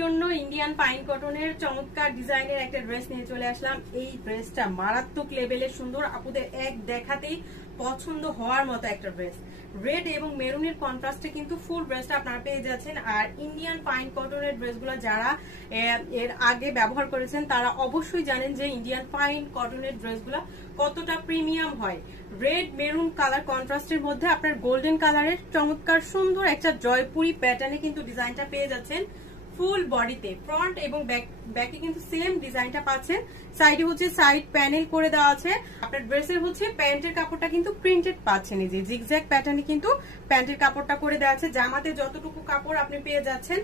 জন্য Indian pine কটনের চমৎকার ডিজাইনের একটা ড্রেস নিয়ে চলে আসলাম। এই ড্রেসটা মারাত্মক লেভেলের সুন্দর, আপুদের এক দেখাতেই পছন্দ হওয়ার মতো একটা ড্রেস। রেড এবং মেরুনের কন্ট্রাস্টে কিন্তু ফুল ড্রেসটা আপনারা পেয়ে যাচ্ছেন। আর ইন্ডিয়ান পাইন কটনের ড্রেসগুলো যারা এর আগে ব্যবহার করেছেন তারা অবশ্যই জানেন যে ইন্ডিয়ান পাইন কটনের ড্রেসগুলো কতটা প্রিমিয়াম হয়। রেড মেরুন কালার কন্ট্রাস্টের মধ্যে আপনার গোল্ডেন কালারের চমৎকার সুন্দর একটা জয়পুরি প্যাটার্নে কিন্তু ডিজাইনটা পেয়ে যাচ্ছেন। ফুল বডিতে ফ্রন্ট এবং ব্যাকে কিন্তু সেম ডিজাইনটা পাচ্ছেন। সাইডে হচ্ছে সাইড প্যানেল করে দেওয়া আছে। আপনার ড্রেসের হচ্ছে প্যান্টের কাপড়টা কিন্তু প্রিন্টেড পাচ্ছেন, এই যে জিগজ্যাগ প্যাটার্নে কিন্তু প্যান্টের কাপড়টা করে দেওয়া আছে। জামাতে যতটুকু কাপড় আপনি পেয়ে যাচ্ছেন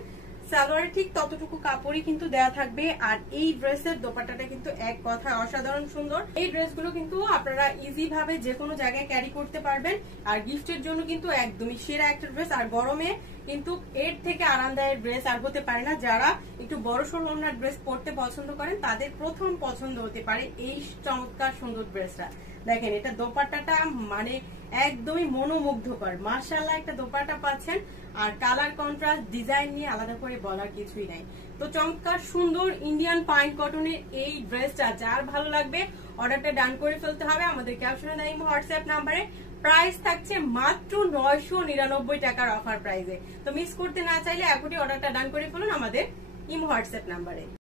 সালোয়ারে ঠিক ততটুকু কাপড়ই কিন্তু দেয়া থাকবে। আর এই ড্রেসের দোপাট্টাটা কিন্তু এক কথা অসাধারণ সুন্দর। এই ড্রেসগুলো কিন্তু আপনারা ইজি ভাবে যে কোনো জায়গায় ক্যারি করতে পারবেন। আর গিফটের জন্য কিন্তু একদমই সেরা একটা ড্রেস। আর গরমে কিন্তু এর থেকে আরামদায়ক ড্রেস আর হতে পারে না। যারা একটু বড় সড়ো ড্রেস পরতে পছন্দ করেন তাদের প্রথম পছন্দ হতে পারে এই চমৎকার সুন্দর ড্রেসটা। দেখেন এটা দোপাট্টাটা মানে একদমই মনোমুগ্ধকর, মাশাআল্লাহ একটা দোপাট্টা পাচ্ছেন। আর কালার কন্ট্রাস্ট ডিজাইন নিয়ে আলাদা করে বলার কিছুই নাই। তো চমৎকার সুন্দর ইন্ডিয়ান পাইন কটনের এই ড্রেসটা যার ভালো লাগবে অর্ডারটা ডান করে ফেলতে হবে আমাদের ক্যাপশনে দেওয়া হোয়াটসঅ্যাপ নাম্বারে। প্রাইস থাকছে মাত্র 999 টাকার অফার প্রাইসে। তো মিস করতে না চাইলে এখনই অর্ডারটা ডান করে ফেলুন আমাদের হোয়াটসঅ্যাপ নাম্বারে।